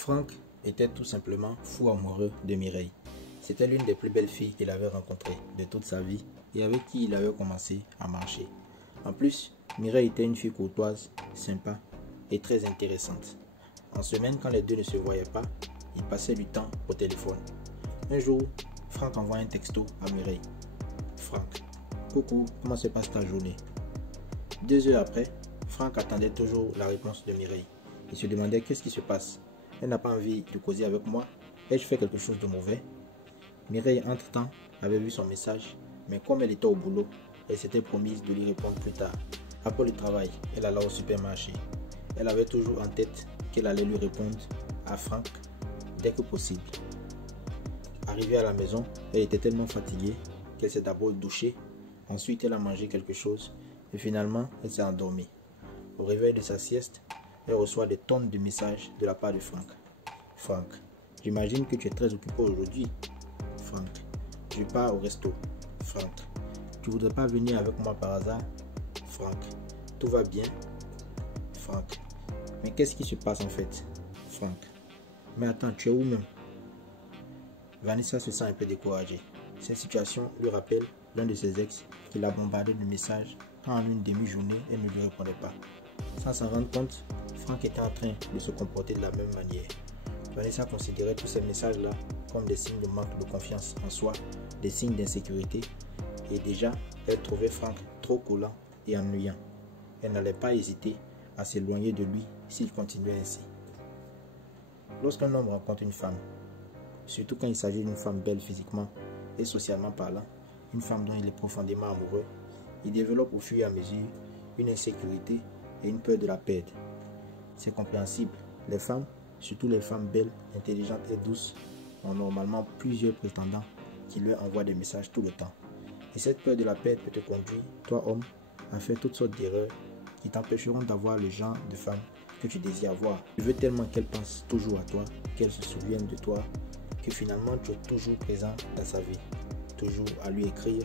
Franck était tout simplement fou amoureux de Mireille. C'était l'une des plus belles filles qu'il avait rencontrées de toute sa vie et avec qui il avait commencé à marcher. En plus, Mireille était une fille courtoise, sympa et très intéressante. En semaine, quand les deux ne se voyaient pas, ils passaient du temps au téléphone. Un jour, Franck envoie un texto à Mireille. Franck, coucou, comment se passe ta journée? 2 heures après, Franck attendait toujours la réponse de Mireille. Il se demandait qu'est-ce qui se passe. Elle n'a pas envie de causer avec moi. Ai-je fait quelque chose de mauvais? Mireille, entre-temps, avait vu son message, mais comme elle était au boulot, elle s'était promise de lui répondre plus tard. Après le travail, elle alla au supermarché. Elle avait toujours en tête qu'elle allait lui répondre à Franck dès que possible. Arrivée à la maison, elle était tellement fatiguée qu'elle s'est d'abord douchée. Ensuite, elle a mangé quelque chose et finalement, elle s'est endormie. Au réveil de sa sieste, elle reçoit des tonnes de messages de la part de Franck. Franck, j'imagine que tu es très occupé aujourd'hui. Franck, je pars au resto. Franck, tu voudrais pas venir avec moi par hasard? Franck, tout va bien? Franck, mais qu'est-ce qui se passe en fait? Franck, mais attends, tu es où même? Vanessa se sent un peu découragée. Cette situation lui rappelle l'un de ses ex qui l'a bombardé de messages quand en une demi-journée, elle ne lui répondait pas. Sans s'en rendre compte, Franck était en train de se comporter de la même manière. Vanessa considérait tous ces messages-là comme des signes de manque de confiance en soi, des signes d'insécurité, et déjà, elle trouvait Franck trop collant et ennuyant. Elle n'allait pas hésiter à s'éloigner de lui s'il continuait ainsi. Lorsqu'un homme rencontre une femme, surtout quand il s'agit d'une femme belle physiquement et socialement parlant, une femme dont il est profondément amoureux, il développe au fur et à mesure une insécurité et une peur de la perdre. C'est compréhensible. Les femmes, surtout les femmes belles, intelligentes et douces, ont normalement plusieurs prétendants qui leur envoient des messages tout le temps. Et cette peur de la perte peut te conduire, toi homme, à faire toutes sortes d'erreurs qui t'empêcheront d'avoir le genre de femme que tu désires avoir. Tu veux tellement qu'elle pense toujours à toi, qu'elle se souvienne de toi, que finalement tu es toujours présent dans sa vie. Toujours à lui écrire,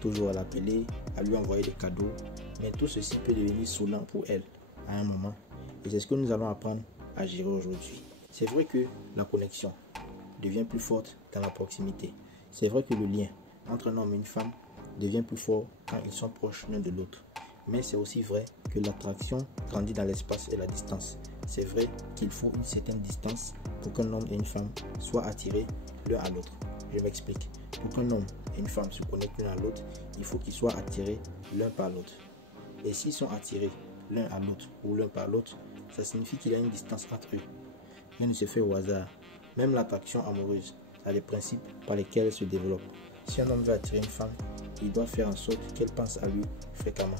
toujours à l'appeler, à lui envoyer des cadeaux. Mais tout ceci peut devenir saoulant pour elle à un moment. Et c'est ce que nous allons apprendre à gérer aujourd'hui. C'est vrai que la connexion devient plus forte dans la proximité. C'est vrai que le lien entre un homme et une femme devient plus fort quand ils sont proches l'un de l'autre. Mais c'est aussi vrai que l'attraction grandit dans l'espace et la distance. C'est vrai qu'il faut une certaine distance pour qu'un homme et une femme soient attirés l'un à l'autre. Je m'explique. Pour qu'un homme et une femme se connectent l'un à l'autre, il faut qu'ils soient attirés l'un par l'autre. Et s'ils sont attirés l'un à l'autre ou l'un par l'autre, ça signifie qu'il y a une distance entre eux. Rien ne se fait au hasard. Même l'attraction amoureuse a des principes par lesquels elle se développe. Si un homme veut attirer une femme, il doit faire en sorte qu'elle pense à lui fréquemment.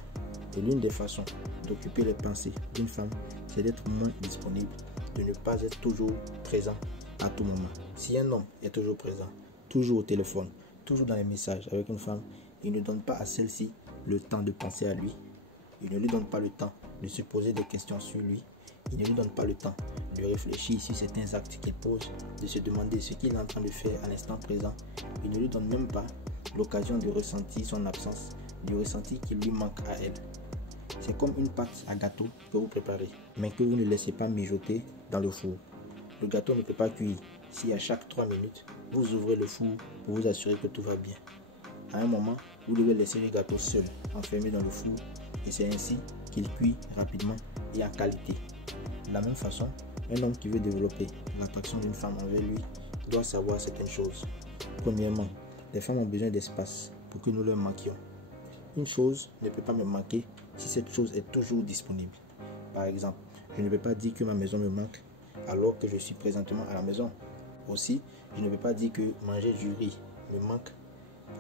Et l'une des façons d'occuper les pensées d'une femme, c'est d'être moins disponible, de ne pas être toujours présent à tout moment. Si un homme est toujours présent, toujours au téléphone, toujours dans les messages avec une femme, il ne donne pas à celle-ci le temps de penser à lui. Il ne lui donne pas le temps de se poser des questions sur lui. Il ne lui donne pas le temps de réfléchir sur certains actes qu'il pose, de se demander ce qu'il est en train de faire à l'instant présent. Il ne lui donne même pas l'occasion de ressentir son absence, de ressentir qu'il lui manque à elle. C'est comme une pâte à gâteau que vous préparez, mais que vous ne laissez pas mijoter dans le four. Le gâteau ne peut pas cuire si à chaque 3 minutes, vous ouvrez le four pour vous assurer que tout va bien. À un moment, vous devez laisser le gâteau seul, enfermé dans le four, et c'est ainsi qu'il cuit rapidement et en qualité. De la même façon, un homme qui veut développer l'attraction d'une femme envers lui doit savoir certaines choses. Premièrement, les femmes ont besoin d'espace pour que nous leur manquions. Une chose ne peut pas me manquer si cette chose est toujours disponible. Par exemple, je ne peux pas dire que ma maison me manque alors que je suis présentement à la maison. Aussi, je ne peux pas dire que manger du riz me manque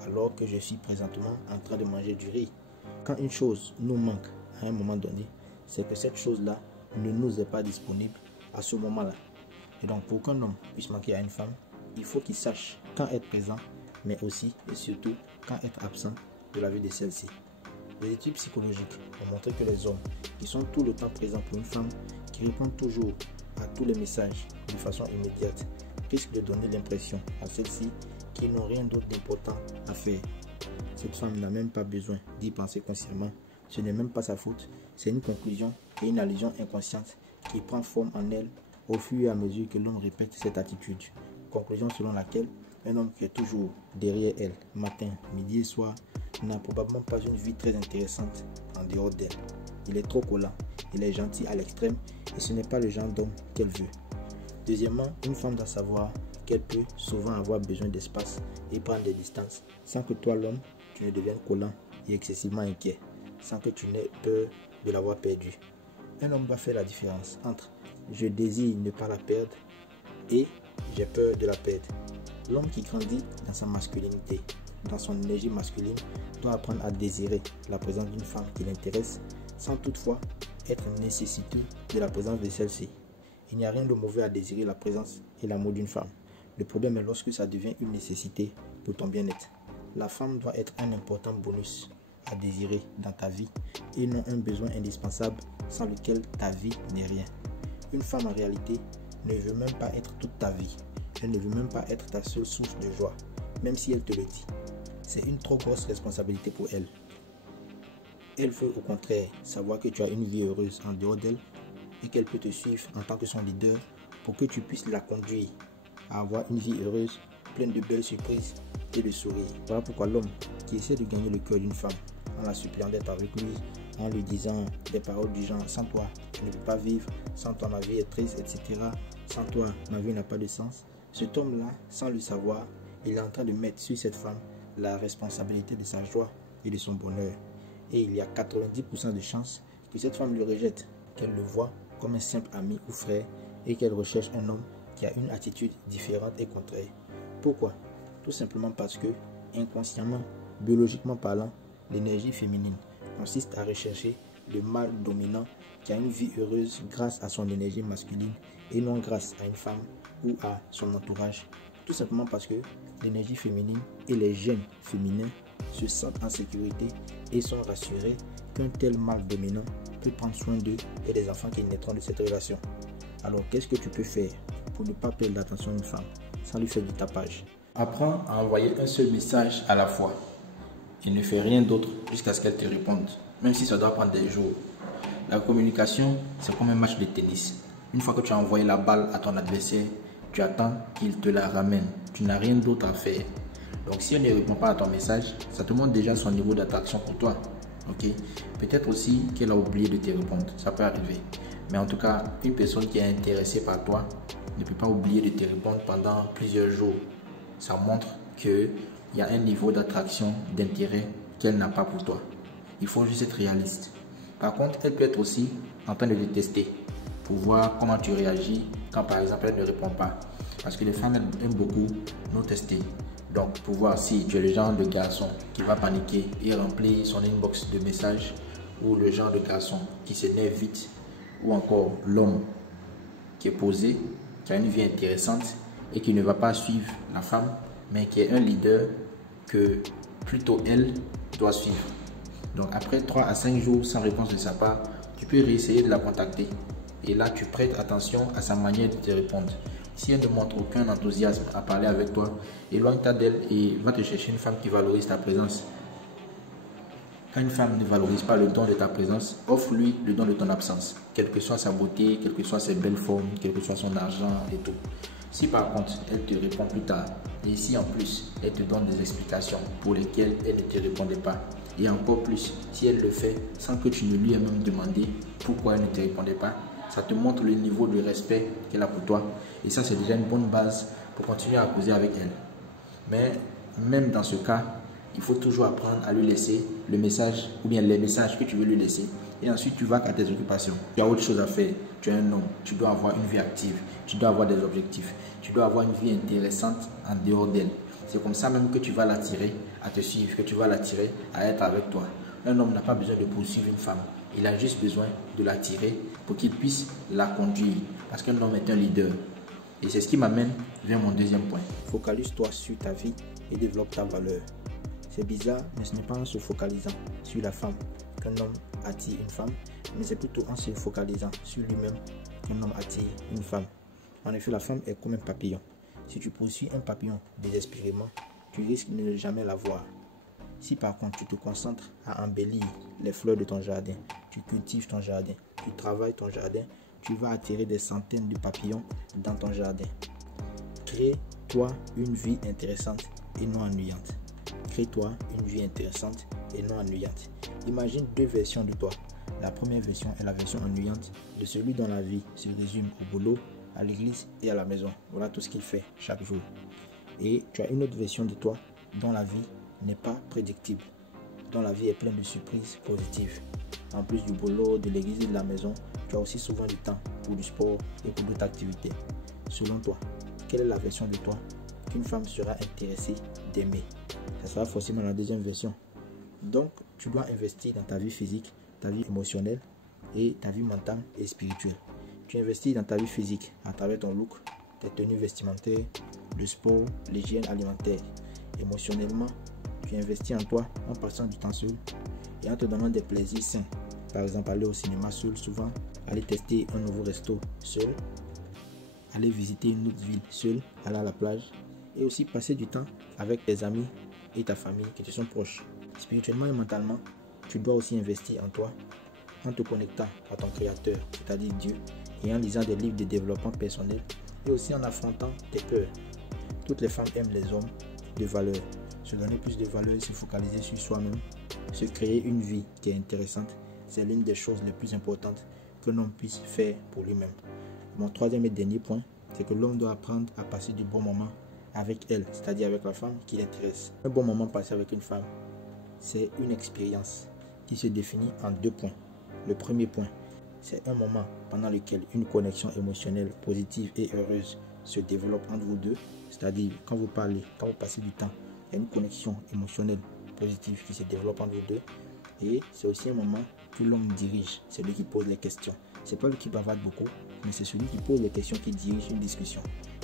alors que je suis présentement en train de manger du riz. Quand une chose nous manque à un moment donné, c'est que cette chose-là ne nous est pas disponible à ce moment-là. Et donc, pour qu'un homme puisse manquer à une femme, il faut qu'il sache quand être présent, mais aussi et surtout quand être absent de la vie de celle-ci. Les études psychologiques ont montré que les hommes qui sont tout le temps présents pour une femme, qui répondent toujours à tous les messages de façon immédiate, risquent de donner l'impression à celle-ci qu'ils n'ont rien d'autre d'important à faire. Cette femme n'a même pas besoin d'y penser consciemment. Ce n'est même pas sa faute. C'est une conclusion et une allusion inconsciente qui prend forme en elle au fur et à mesure que l'homme répète cette attitude. Conclusion selon laquelle un homme qui est toujours derrière elle, matin, midi et soir, n'a probablement pas une vie très intéressante en dehors d'elle. Il est trop collant, il est gentil à l'extrême et ce n'est pas le genre d'homme qu'elle veut. Deuxièmement, une femme doit savoir qu'elle peut souvent avoir besoin d'espace et prendre des distances sans que toi, l'homme, tu ne deviennes collant et excessivement inquiet, sans que tu n'aies peur de l'avoir perdu. Un homme doit faire la différence entre « je désire ne pas la perdre » et « j'ai peur de la perdre ». L'homme qui grandit dans sa masculinité, dans son énergie masculine, doit apprendre à désirer la présence d'une femme qui l'intéresse sans toutefois être nécessiteux de la présence de celle-ci. Il n'y a rien de mauvais à désirer la présence et l'amour d'une femme. Le problème est lorsque ça devient une nécessité pour ton bien-être. La femme doit être un important bonus à désirer dans ta vie et non un besoin indispensable sans lequel ta vie n'est rien. Une femme en réalité ne veut même pas être toute ta vie. Elle ne veut même pas être ta seule source de joie, même si elle te le dit. C'est une trop grosse responsabilité pour elle. Elle veut au contraire savoir que tu as une vie heureuse en dehors d'elle et qu'elle peut te suivre en tant que son leader pour que tu puisses la conduire à avoir une vie heureuse, pleine de belles surprises et de sourires. Voilà pourquoi l'homme qui essaie de gagner le cœur d'une femme en la suppliant d'être avec lui, en lui disant des paroles du genre « sans toi, je ne peux pas vivre, sans toi ma vie est triste, etc. Sans toi, ma vie n'a pas de sens », cet homme-là, sans le savoir, il est en train de mettre sur cette femme la responsabilité de sa joie et de son bonheur. Et il y a 90% de chances que cette femme le rejette, qu'elle le voit comme un simple ami ou frère et qu'elle recherche un homme qui a une attitude différente et contraire. Pourquoi? Tout simplement parce que, inconsciemment, biologiquement parlant, l'énergie féminine consiste à rechercher le mâle dominant qui a une vie heureuse grâce à son énergie masculine et non grâce à une femme ou à son entourage. Tout simplement parce que l'énergie féminine et les gènes féminins se sentent en sécurité et sont rassurés qu'un tel mâle dominant peut prendre soin d'eux et des enfants qui naîtront de cette relation. Alors qu'est-ce que tu peux faire pour ne pas perdre l'attention d'une femme sans lui faire du tapage? Apprends à envoyer un seul message à la fois et ne fais rien d'autre jusqu'à ce qu'elle te réponde, même si ça doit prendre des jours. La communication, c'est comme un match de tennis. Une fois que tu as envoyé la balle à ton adversaire, tu attends qu'il te la ramène. Tu n'as rien d'autre à faire. Donc si elle ne répond pas à ton message, ça te montre déjà son niveau d'attraction pour toi. Ok? Peut-être aussi qu'elle a oublié de te répondre. Ça peut arriver. Mais en tout cas, une personne qui est intéressée par toi ne peut pas oublier de te répondre pendant plusieurs jours. Ça montre qu'il y a un niveau d'attraction, d'intérêt qu'elle n'a pas pour toi. Il faut juste être réaliste. Par contre, elle peut être aussi en train de te tester pour voir comment tu réagis quand par exemple elle ne répond pas. Parce que les femmes aiment beaucoup nous tester. Donc pour voir si tu es le genre de garçon qui va paniquer et remplir son inbox de messages, ou le genre de garçon qui s'énerve vite, ou encore l'homme qui est posé, qui a une vie intéressante et qui ne va pas suivre la femme, mais qui est un leader que plutôt elle doit suivre. Donc après 3 à 5 jours sans réponse de sa part, tu peux réessayer de la contacter. Et là, tu prêtes attention à sa manière de te répondre. Si elle ne montre aucun enthousiasme à parler avec toi, éloigne-toi d'elle et va te chercher une femme qui valorise ta présence. Quand une femme ne valorise pas le don de ta présence, offre-lui le don de ton absence. Quelle que soit sa beauté, quelles que soient ses belles formes, quel que soit son argent et tout. Si par contre, elle te répond plus tard, et si en plus, elle te donne des explications pour lesquelles elle ne te répondait pas, et encore plus, si elle le fait sans que tu ne lui aies même demandé pourquoi elle ne te répondait pas, ça te montre le niveau de respect qu'elle a pour toi. Et ça, c'est déjà une bonne base pour continuer à causer avec elle. Mais même dans ce cas, il faut toujours apprendre à lui laisser le message ou bien les messages que tu veux lui laisser. Et ensuite, tu vas à tes occupations. Tu as autre chose à faire. Tu es un homme. Tu dois avoir une vie active. Tu dois avoir des objectifs. Tu dois avoir une vie intéressante en dehors d'elle. C'est comme ça même que tu vas l'attirer à te suivre, que tu vas l'attirer à être avec toi. Un homme n'a pas besoin de poursuivre une femme. Il a juste besoin de l'attirer pour qu'il puisse la conduire. Parce qu'un homme est un leader. Et c'est ce qui m'amène vers mon deuxième point. Focalise-toi sur ta vie et développe ta valeur. C'est bizarre, mais ce n'est pas en se focalisant sur la femme qu'un homme attire une femme, mais c'est plutôt en se focalisant sur lui-même qu'un homme attire une femme. En effet, la femme est comme un papillon. Si tu poursuis un papillon désespérément, tu risques de ne jamais la voir. Si par contre tu te concentres à embellir les fleurs de ton jardin, tu cultives ton jardin, tu travailles ton jardin, tu vas attirer des centaines de papillons dans ton jardin. Crée-toi une vie intéressante et non ennuyante. Crée-toi une vie intéressante et non ennuyante. Imagine deux versions de toi. La première version est la version ennuyante de celui dont la vie se résume au boulot, à l'église et à la maison. Voilà tout ce qu'il fait chaque jour. Et tu as une autre version de toi dont la vie n'est pas prédictible, dont la vie est pleine de surprises positives. En plus du boulot, de l'église et de la maison, tu as aussi souvent du temps pour du sport et pour d'autres activités. Selon toi, quelle est la version de toi qu'une femme sera intéressée d'aimer? Ça sera forcément la deuxième version. Donc, tu dois investir dans ta vie physique, ta vie émotionnelle et ta vie mentale et spirituelle. Tu investis dans ta vie physique à travers ton look, tes tenues vestimentaires, le sport, l'hygiène alimentaire. Émotionnellement, tu investis en toi en passant du temps seul et en te donnant des plaisirs sains. Par exemple, aller au cinéma seul souvent, aller tester un nouveau resto seul, aller visiter une autre ville seul, aller à la plage et aussi passer du temps avec tes amis et ta famille qui te sont proches. Spirituellement et mentalement, tu dois aussi investir en toi en te connectant à ton créateur, c'est-à-dire Dieu, et en lisant des livres de développement personnel et aussi en affrontant tes peurs. Toutes les femmes aiment les hommes de valeur. Se donner plus de valeur, se focaliser sur soi-même, se créer une vie qui est intéressante, c'est l'une des choses les plus importantes que l'homme puisse faire pour lui-même. Mon troisième et dernier point, c'est que l'homme doit apprendre à passer du bon moment avec elle, c'est-à-dire avec la femme qui l'intéresse. Un bon moment passé avec une femme, c'est une expérience qui se définit en 2 points. Le premier point, c'est un moment pendant lequel une connexion émotionnelle positive et heureuse se développe entre vous deux, c'est-à-dire quand vous parlez, quand vous passez du temps, il y a une connexion émotionnelle positive qui se développe entre vous deux. Et c'est aussi un moment que l'homme dirige, c'est lui qui pose les questions. C'est pas lui qui bavarde beaucoup, mais c'est celui qui pose les questions qui dirige une discussion.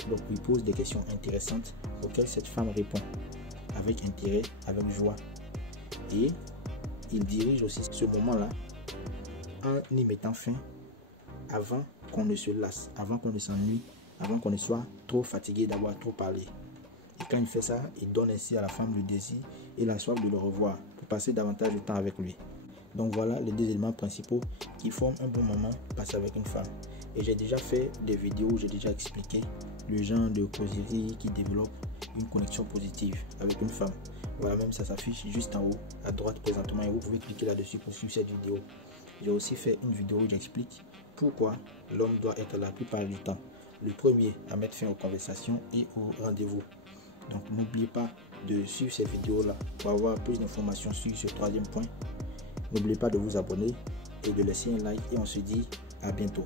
Donc il pose des questions intéressantes auxquelles cette femme répond avec intérêt, avec joie. Et il dirige aussi ce moment-là en y mettant fin avant qu'on ne se lasse, avant qu'on ne s'ennuie, avant qu'on ne soit trop fatigué d'avoir trop parlé. Et quand il fait ça, il donne ainsi à la femme le désir et la soif de le revoir pour passer davantage de temps avec lui. Donc voilà les 2 éléments principaux qui forment un bon moment passé avec une femme. Et j'ai déjà fait des vidéos où j'ai déjà expliqué le genre de causerie qui développe une connexion positive avec une femme. Voilà, même ça s'affiche juste en haut à droite présentement et vous pouvez cliquer là-dessus pour suivre cette vidéo. J'ai aussi fait une vidéo où j'explique pourquoi l'homme doit être la plupart du temps le premier à mettre fin aux conversations et aux rendez-vous. Donc n'oubliez pas de suivre ces vidéos-là pour avoir plus d'informations sur ce 3e point. N'oubliez pas de vous abonner et de laisser un like et on se dit à bientôt.